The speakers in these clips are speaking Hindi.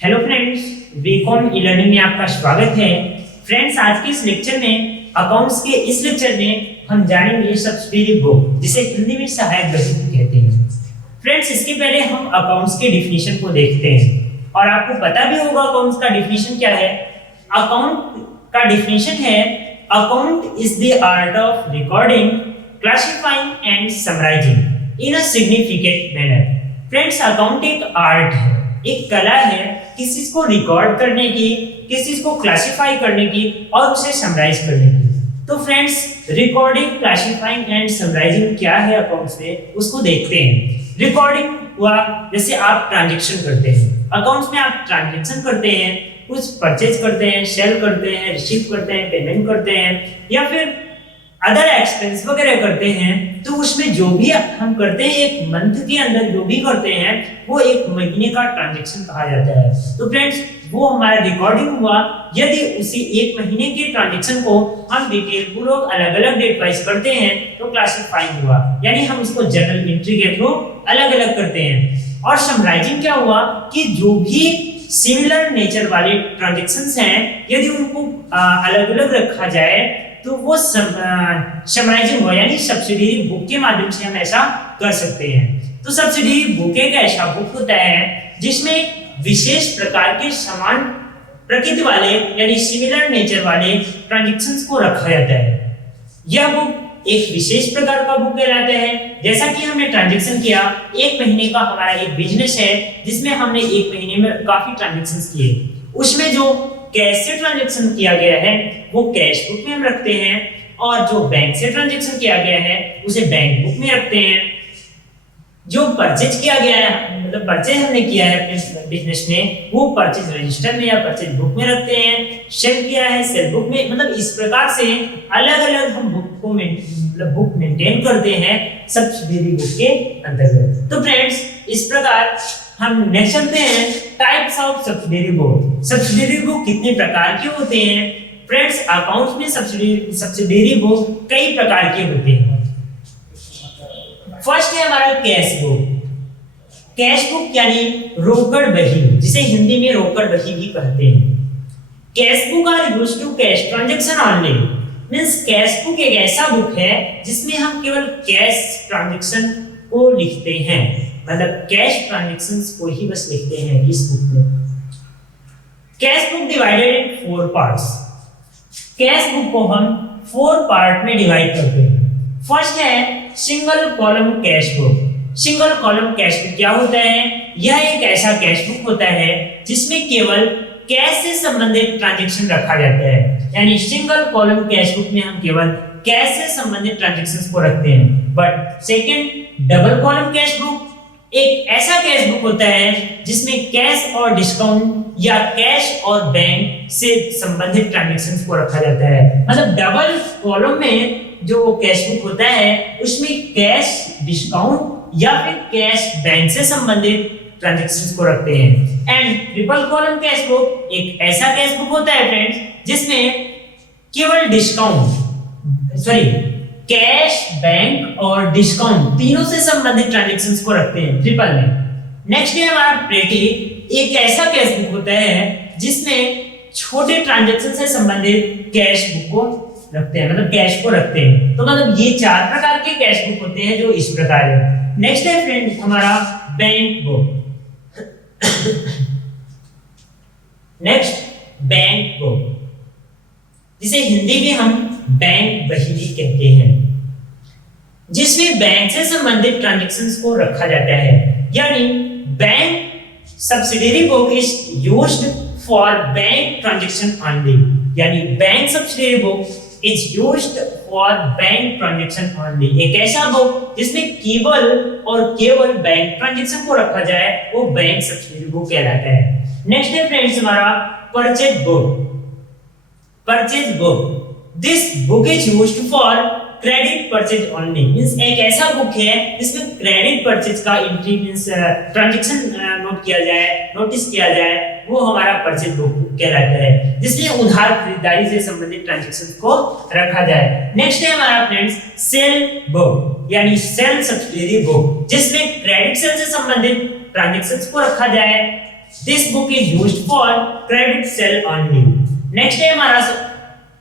Hello friends, BCom e learning में आपका स्वागत है। फ्रेंड्स, आज के इस लेक्चर में अकाउंट्स के इस लेक्चर में हम जानेंगे सब्सिडियरी बुक, जिसे हिंदी में सहायक बही कहते हैं। फ्रेंड्स, इसके पहले हम अकाउंट्स के डिफिनीशन को देखते हैं और आपको पता भी होगा अकाउंट्स का डिफिनीशन क्या है। अकाउंट का डिफिनीशन है account is the art of recording, classifying and summarising in a significant manner. Friends, account एक आर्ट है, एक कला है किसी चीज को रिकॉर्ड करने की, किसी चीज को क्लासिफाई करने की और उसे समराइज करने की। तो friends, recording, classifying and summarising क्या है अकाउंट्स में, उसको देखते हैं। रिकॉर्डिंग हुआ जैसे आप ट्रांजैक्शन करते हैं, अकाउंट्स में आप ट्रांजैक्शन करते हैं, कुछ परचेज करते हैं, सेल करते हैं, रिसीव करते हैं, पेमेंट करते हैं या फिर अदर एक्सपेंस वगैरह करते हैं। तो उसमें जो भी हम करते हैं, एक मंथ के अंदर जो भी करते हैं वो एक महीने का ट्रांजैक्शन कहा जाता है। तो फ्रेंड्स, वो हमारा रिकॉर्डिंग हुआ। यदि उसी एक महीने के ट्रांजैक्शन को हम डिटेल पूर्वक अलग अलग डेट वाइज करते हैं तो क्लासिफाइंग हुआ, यानी हम उसको जर्नल एंट्री के थ्रू अलग अलग करते हैं। और समराइजिंग क्या हुआ कि जो भी सिमिलर नेचर वाले ट्रांजैक्शंस हैं, यदि उनको अलग अलग रखा जाए तो वो समराइजिंग हुआ, यानी सब्सिडियरी बुक के माध्यम से हम ऐसा कर सकते हैं। तो सब्सिडियरी बुक एक ऐसा बुक होता है जिसमें विशेष प्रकार के समान प्रकृति वाले यानी सिमिलर नेचर वाले ट्रांजैक्शंस को रखा जाता है। यह बुक एक विशेष प्रकार का बुक कहलाता है। जैसा कि हमने ट्रांजैक्शन किया, एक महीने का हमारा एक बिजनेस है जिसमें हमने एक महीने में काफी ट्रांजैक्शंस किए, उसमें जो कैश से ट्रांजैक्शन किया गया है वो कैश बुक में हम रखते हैं और जो बैंक से ट्रांजैक्शन किया गया है उसे बैंक बुक में रखते हैं। जो परचेज किया गया है, मतलब परचेज हमने किया है अपने बिजनेस में, वो परचेज रजिस्टर में या परचेज बुक में रखते हैं। सेल किया है सेल बुक में। मतलब इस प्रकार से अलग अलग हम बुक को बुक मेंटेन करते हैं सब्सिडियरी बुक के अंतर्गत। तो फ्रेंड्स, इस प्रकार हम नेक्स्ट चलते हैं types of subsidiary book. Subsidiary book कितने प्रकार के होते हैं? फ्रेंड्स, अकाउंट्स में सब्सिडियरी बुक कई प्रकार के होते हैं। फर्स्ट है हमारा कैश बुक। कैश बुक यानी रोकड़ बही, जिसे हिंदी में रोकड़ बही भी कहते हैं। Cash book are used to cash transaction only. Means cash book एक ऐसा बुक है जिसमें हम केवल कैश ट्रांजैक्शन को लिखते हैं, मतलब कैश ट्रांजैक्शंस को ही बस लिखते हैं इस बुक में। Cash book divided in 4 parts. Cash book को हम 4 पार्ट में डिवाइड करते हैं। फर्स्ट है single column cash book. Single column cash book क्या होता है? यह एक ऐसा कैश बुक होता है जिसमें केवल कैश से संबंधित ट्रांजैक्शन रखा जाता है, यानी सिंगल कॉलम कैश बुक में हम केवल कैश से संबंधित ट्रांजैक्शंस को रखते हैं। But second, double column cash book एक ऐसा कैश बुक होता है जिसमें कैश और डिस्काउंट या कैश और बैंक से संबंधित ट्रांजैक्शंस को रखा जाता है। मतलब डबल कॉलम में जो कैश बुक होता है उसमें कैश, डिस्काउंट या फिर कैश, बैंक से संबंधित ट्रांजैक्शंस को रखते हैं। And triple column cash book एक ऐसा कैश बुक होता है फ्रेंड्स जिसमें केवल कैश, बैंक और डिस्काउंट तीनों से संबंधित ट्रांजैक्शंस को रखते हैं ट्रिपल में। नेक्स्ट है हमारा प्रेटी। एक ऐसा कैश बुक होता है जिसमें छोटे ट्रांजैक्शन से संबंधित कैश बुक को रखते हैं, मतलब कैश को रखते हैं। तो मतलब ये 4 प्रकार के कैश बुक होते हैं जो इस प्रकार है। नेक्स्ट है फ्रेंड्स हमारा bank book. Next bank book, जिसे हिंदी में हम बैंक बही कहते हैं, जिसमें बैंक से संबंधित ट्रांजैक्शंस को रखा जाता है। यानी bank subsidiary book is used for bank transaction only. यानी bank subsidiary book is used for bank transaction only. एक ऐसा बुक जिसमें केवल बैंक ट्रांजैक्शन को रखा जाए वो बैंक सब्सिडियरी बुक कहलाता है। नेक्स्ट है फ्रेंड्स हमारा purchase book. Purchase book, this book is used for credit purchase only. Means एक ऐसा बुक है जिसमें क्रेडिट परचेज का एंट्री मींस ट्रांजैक्शन नोटिस किया जाए, वो हमारा परचेज बुक कहलाता है, जिसमें उधार खरीदारी से संबंधित ट्रांजैक्शंस को रखा जाए। नेक्स्ट है हमारा फ्रेंड्स सेल बुक, यानी सेल सब्सिडियरी बुक, जिसमें क्रेडिट सेल से संबंधित ट्रांजैक्शंस को रखा जाए this book is used for credit sale only. Next है हमारा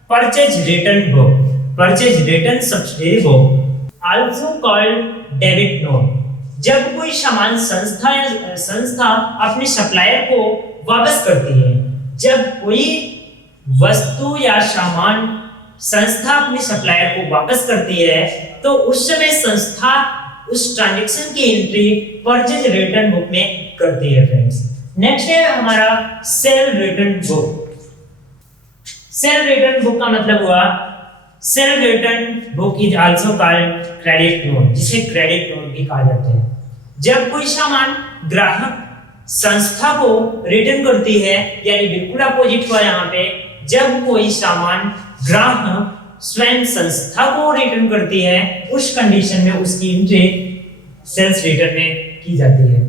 purchase return book, purchase return subsidiary book also called debit note. जब कोई सामान संस्था अपने सप्लायर को वापस करती है, जब कोई वस्तु या सामान संस्था अपने सप्लायर को वापस करती है तो उस समय संस्था उस ट्रांजैक्शन की एंट्री परचेज रिटर्न बुक में करती है फ्रेंड्स। नेक्स्ट है हमारा cell return book. Cell return book का मतलब हुआ cell return book is also called credit note, जिसे क्रेडिट नोट भी कहा जाता है। जब कोई सामान ग्राहक संस्था को रिटर्न करती है, यानी बिल्कुल अपोजिट हुआ यहाँ पे, जब कोई सामान ग्राहक स्वयं संस्था को रिटर्न करती है उस कंडीशन में उसकी एंट्री सेल्स रिटर्न में की जाती है।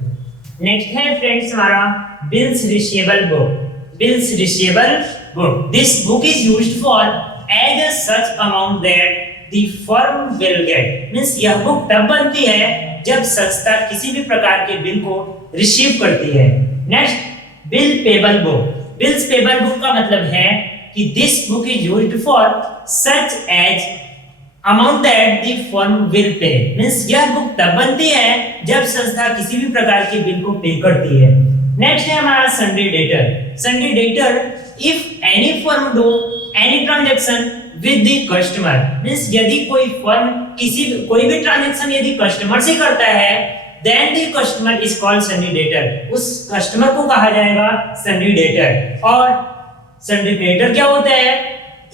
नेक्स्ट है फ्रेंड्स हमारा bills receivable book. Bills receivable book, this book is used for as a such amount that the firm will get. Means यह बुक तब बनती है जब संस्था किसी भी प्रकार के बिल को रिसीव करती है। Next bill payable book. Bills payable book का मतलब है कि this book is used for such as amount that the firm will pay. Means यह बुक तब बनती है जब संस्था किसी भी प्रकार के बिल को पे करती है। नेक्स्ट है हमारा sundry debtor. Sundry debtor, if any firm do any transaction with the customer, means यदि कोई फर्म कोई भी ट्रांजैक्शन यदि कस्टमर से करता है, then the customer is called sundry debtor. उस कस्टमर को कहा जाएगा सन्ड्री डेटर। और सन्ड्री डेटर क्या होता है?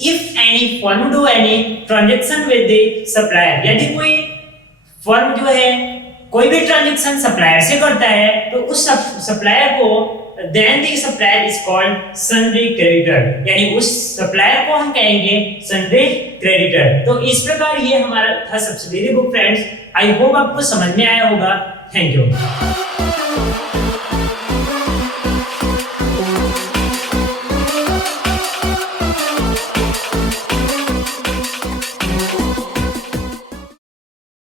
If any firm do any transaction with the supplier, यदि कोई फर्म जो है कोई भी ट्रांजैक्शन सप्लायर से करता है तो उस सप्लायर को then the supplier is called sundry creditor, यानी उस सप्लायर को हम कहेंगे sundry creditor। तो इस प्रकार ये हमारा था subsidiary book friends. I hope आपको समझ में आया होगा। Thank you.